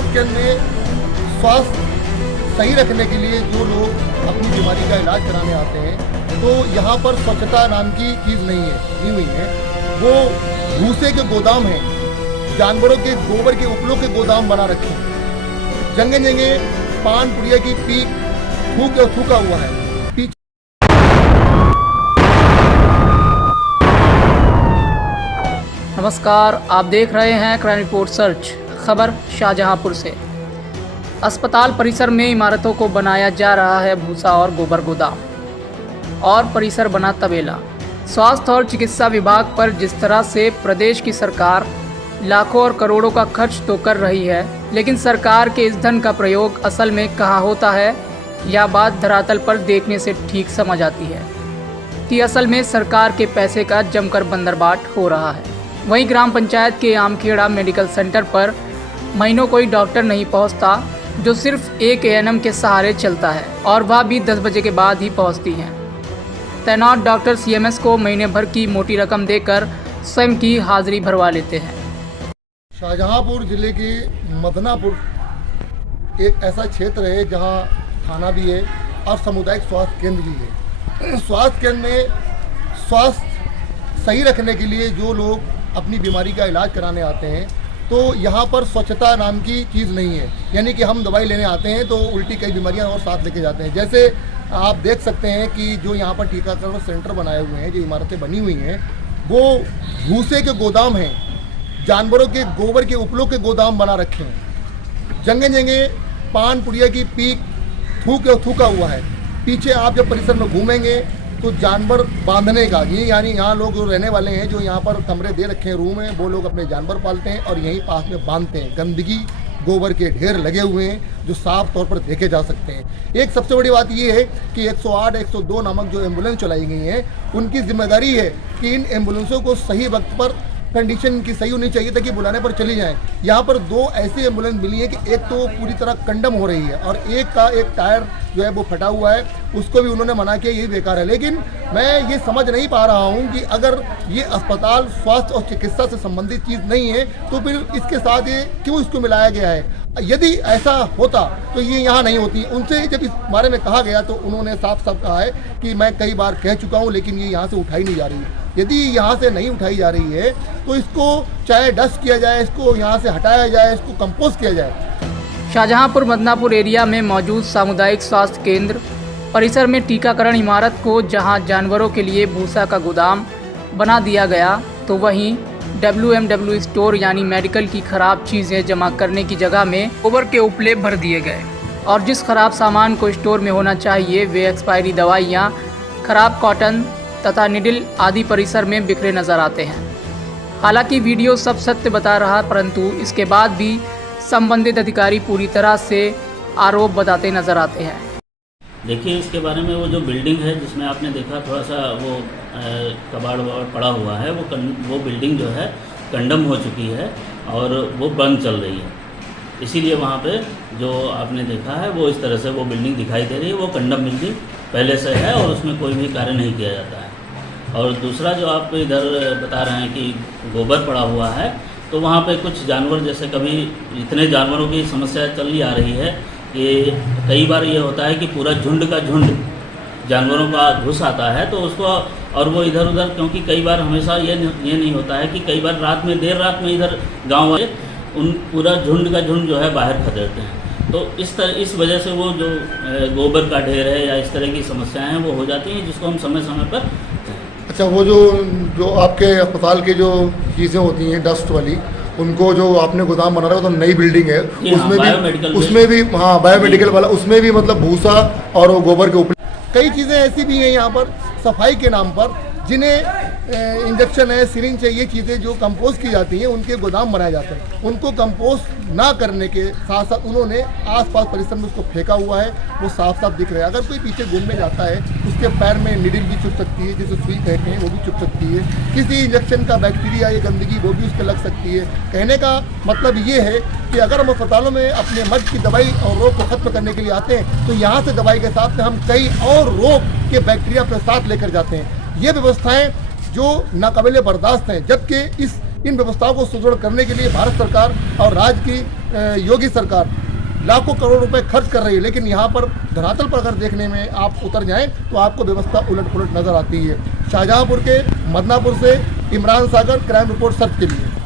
स्वास्थ्य केंद्र में स्वास्थ्य सही रखने के लिए जो लोग अपनी बीमारी का इलाज कराने आते हैं, तो यहाँ पर स्वच्छता नाम की चीज़ नहीं हुई है। वो भूसे के गोदाम हैं, जानवरों के गोबर के उपलों के गोदाम बना रखे हैं। जगह जगह पान पुड़िया की पीक थूका हुआ है। नमस्कार, आप देख रहे हैं क्राइम रिपोर्ट सर्च। खबर शाहजहांपुर से। अस्पताल परिसर में इमारतों को बनाया जा रहा है भूसा और गोबर गोदाम, और परिसर बना तबेला। स्वास्थ्य और चिकित्सा विभाग पर जिस तरह से प्रदेश की सरकार लाखों और करोड़ों का खर्च तो कर रही है, लेकिन सरकार के इस धन का प्रयोग असल में कहाँ होता है, यह बात धरातल पर देखने से ठीक समझ आती है कि असल में सरकार के पैसे का जमकर बंदरबाट हो रहा है। वहीं ग्राम पंचायत के आमखेड़ा मेडिकल सेंटर पर महीनों कोई डॉक्टर नहीं पहुंचता, जो सिर्फ एक एएनएम के सहारे चलता है, और वह भी 10 बजे के बाद ही पहुंचती हैं। तैनात डॉक्टर सीएमएस को महीने भर की मोटी रकम देकर स्वयं की हाजिरी भरवा लेते हैं। शाहजहांपुर जिले के मदनापुर एक ऐसा क्षेत्र है जहां थाना भी है और सामुदायिक स्वास्थ्य केंद्र भी है। स्वास्थ्य केंद्र में स्वास्थ्य सही रखने के लिए जो लोग अपनी बीमारी का इलाज कराने आते हैं, तो यहाँ पर स्वच्छता नाम की चीज़ नहीं है। यानी कि हम दवाई लेने आते हैं तो उल्टी कई बीमारियाँ और साथ लेके जाते हैं। जैसे आप देख सकते हैं कि जो यहाँ पर टीकाकरण सेंटर बनाए हुए हैं, जो इमारतें बनी हुई हैं, वो भूसे के गोदाम हैं, जानवरों के गोबर के उपलों के गोदाम बना रखे हैं। जगह जगह पान पुड़िया की पीक थूका हुआ है। पीछे आप जब परिसर में घूमेंगे तो जानवर बांधने का, ये यानी यहाँ लोग जो रहने वाले हैं, जो यहाँ पर कमरे दे रखे हैं, रूम हैं, वो लोग अपने जानवर पालते हैं और यहीं पास में बांधते हैं। गंदगी, गोबर के ढेर लगे हुए हैं जो साफ तौर पर देखे जा सकते हैं। एक सबसे बड़ी बात ये है कि 108, 102 नामक जो एम्बुलेंस चलाई गई हैं, उनकी जिम्मेदारी है कि इन एम्बुलेंसों को सही वक्त पर कंडीशन की सही होनी चाहिए ताकि बुलाने पर चली जाएं। यहाँ पर 2 ऐसी एम्बुलेंस मिली है कि एक तो पूरी तरह कंडम हो रही है और एक का एक टायर जो है वो फटा हुआ है, उसको भी उन्होंने मना किया, यही बेकार है। लेकिन मैं ये समझ नहीं पा रहा हूँ कि अगर ये अस्पताल स्वास्थ्य और चिकित्सा से संबंधित चीज़ नहीं है तो फिर इसके साथ ये क्यों इसको मिलाया गया है। यदि ऐसा होता तो ये यहाँ नहीं होती। उनसे जब इस बारे में कहा गया तो उन्होंने साफ साफ कहा है कि मैं कई बार कह चुका हूँ, लेकिन ये यहाँ से उठाई नहीं जा रही। यदि यहाँ से नहीं उठाई जा रही है तो इसको चाहे डस्ट किया जाए, इसको यहाँ से हटाया जाए, इसको कंपोस्ट किया जाए। शाहजहांपुर मदनापुर एरिया में मौजूद सामुदायिक स्वास्थ्य केंद्र परिसर में टीकाकरण इमारत को जहां जानवरों के लिए भूसा का गोदाम बना दिया गया, तो वहीं WMW स्टोर यानी मेडिकल की खराब चीज़ें जमा करने की जगह में गोबर के उपले भर दिए गए, और जिस खराब सामान को स्टोर में होना चाहिए वे एक्सपायरी दवाइयाँ, खराब कॉटन तथा निडिल आदि परिसर में बिखरे नजर आते हैं। हालांकि वीडियो सब सत्य बता रहा, परंतु इसके बाद भी संबंधित अधिकारी पूरी तरह से आरोप बताते नजर आते हैं। देखिए, इसके बारे में वो जो बिल्डिंग है जिसमें आपने देखा थोड़ा सा वो कबाड़ पड़ा हुआ है, वो बिल्डिंग जो है कंडम हो चुकी है और वो बंद चल रही है। इसीलिए वहाँ पे जो आपने देखा है वो इस तरह से वो बिल्डिंग दिखाई दे रही है। वो कंडम बिल्डिंग पहले से है और उसमें कोई भी कार्य नहीं किया जाता है। और दूसरा जो आप इधर बता रहे हैं कि गोबर पड़ा हुआ है, तो वहाँ पे कुछ जानवर, जैसे कभी इतने जानवरों की समस्या चली आ रही है कि कई बार ये होता है कि पूरा झुंड का झुंड जानवरों का घुस आता है, तो उसको और वो इधर उधर, क्योंकि कई बार हमेशा ये नहीं होता है कि कई बार रात में, देर रात में इधर गाँव वाले उन पूरा झुंड का झुंड जो है बाहर खदेड़ते हैं। तो इस वजह से वो जो गोबर का ढेर है या इस तरह की समस्याएं हैं वो हो जाती हैं, जिसको हम समय समय पर। अच्छा, वो जो आपके अस्पताल की जो चीज़ें होती हैं डस्ट वाली, उनको जो आपने गोदाम बना रहा है, तो नई बिल्डिंग है, उसमें भी हाँ बायोमेडिकल वाला, उसमें भी मतलब भूसा और वो गोबर के ऊपर कई चीज़ें ऐसी भी हैं यहाँ पर सफाई के नाम पर, जिन्हें इंजेक्शन है, सिरिंज है, ये चीज़ें जो कंपोस्ट की जाती हैं, उनके गोदाम बनाए जाते हैं। उनको कंपोस्ट ना करने के साथ साथ उन्होंने आसपास परिसर में उसको फेंका हुआ है, वो साफ साफ दिख रहा है। अगर कोई पीछे घूमने जाता है, उसके पैर में निडिल भी चुभ सकती है, जिसे सुई कहते हैं, वो भी चुभ सकती है। किसी इंजेक्शन का बैक्टीरिया या गंदगी वो भी उसके लग सकती है। कहने का मतलब ये है कि अगर हम अस्पतालों में अपने मर्ज की दवाई और रोग को खत्म करने के लिए आते हैं, तो यहाँ से दवाई के साथ में हम कई और रोग के बैक्टीरिया अपने साथ लेकर जाते हैं। ये व्यवस्थाएं जो नाकाबिले बर्दाश्त हैं, जबकि इस इन व्यवस्थाओं को सुदृढ़ करने के लिए भारत सरकार और राज्य की योगी सरकार लाखों करोड़ रुपए खर्च कर रही है, लेकिन यहाँ पर धरातल पर अगर देखने में आप उतर जाएं तो आपको व्यवस्था उलट पुलट नजर आती है। शाहजहांपुर के मदनापुर से इमरान सागर, क्राइम रिपोर्ट सर्च के लिए।